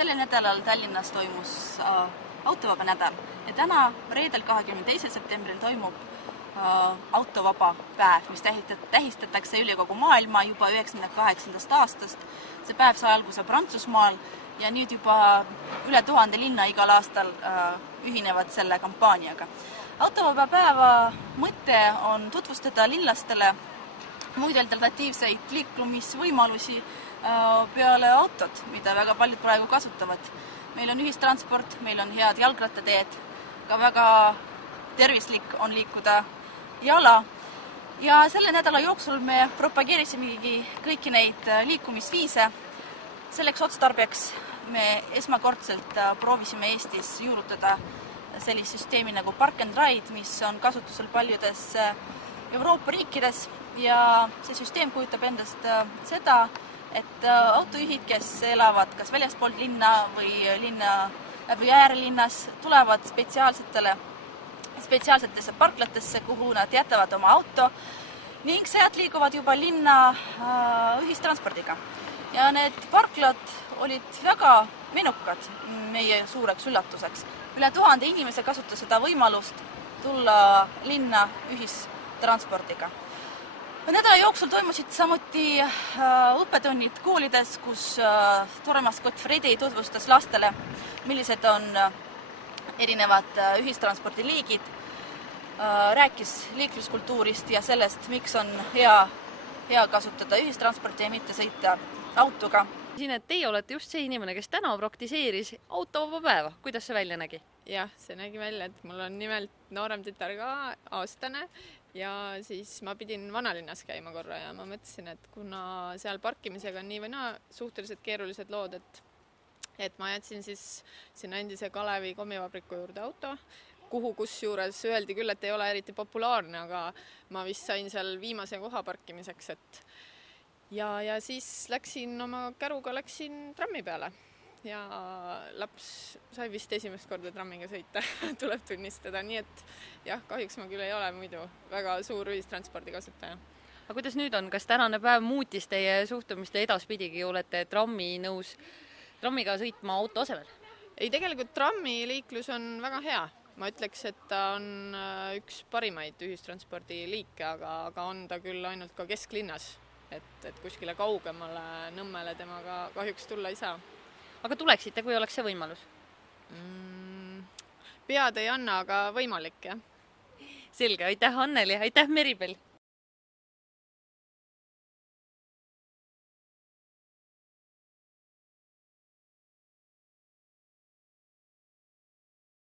sellel nädalal Tallinnas toimus autovaba nädal ja täna, reedel 22. septembril toimub autovaba päev, mis tähistatakse üle kogu maailma juba 1998. aastast. See päev sai alguse Prantsusmaal ja nüüd juba üle 1000 linna igal aastal ühinevad selle kampaaniaga. Autovaba päeva mõte on tutvustada linlastele muid alternatiivseid liiklumisvõimalusi peale autot, mida väga paljud praegu kasutavad. Meil on ühistransport, meil on head jalgrattateed, ka väga tervislik on liikuda jala. Ja selle nädala jooksul me propageerisimegi kõiki neid liikumisviise. Selleks otstarbeks me esmakordselt proovisime Eestis juurutada sellist süsteemi nagu Park and Ride, mis on kasutusel paljudes Euroopa riikides ja see süsteem kujutab endast seda, et autojuhid, kes elavad kas väljaspool linna või äärelinnas, tulevad spetsiaalsetesse parklatesse, kuhu nad jätavad oma auto ning sealt liiguvad juba linna ühistranspordiga. Ja need parklad olid väga menukad meie suureks üllatuseks. Üle 1000 inimese kasutas seda võimalust tulla linna ühistranspordiga. Nädala jooksul toimusid samuti õppetunnid koolides, kus tore maskott Fredi tutvustas lastele, millised on erinevad ühistranspordiliigid, rääkis liikluskultuurist ja sellest, miks on hea kasutada ühistransporti ja mitte sõita autoga. Et teie olete just see inimene, kes täna praktiseeris autovaba päeva. Kuidas see välja nägi? Jah, see nägi välja, et mul on nimelt noorem tütar ka aastane ja siis ma pidin vanalinnas käima korra ja ma mõtlesin, et kuna seal parkimisega on nii või naa suhteliselt keerulised lood, et ma jätsin siis sinna endise Kalevi kommivabriku juurde auto, kus juures öeldi küll, et ei ole eriti populaarne, aga ma vist sain seal viimase koha parkimiseks, ja siis oma käruga läksin trammi peale ja laps sai vist esimest korda trammiga sõita, tuleb tunnistada, nii et jah, kahjuks ma küll ei ole muidu väga suur ühistranspordi kasutaja. Aga kuidas nüüd on? Kas tänane päev muutis teie suhtumist ja edaspidigi olete trammiga sõitma auto asemel? Ei, tegelikult trammiliiklus on väga hea. Ma ütleks, et ta on üks parimaid ühistranspordi liike, aga on ta küll ainult ka kesklinnas. Et kuskile kaugemale Nõmmele temaga kahjuks tulla ei saa. Aga tuleksite, kui oleks see võimalus? Pead ei anna, aga võimalik, jah. Selge, aitäh Anneli, aitäh Meribel!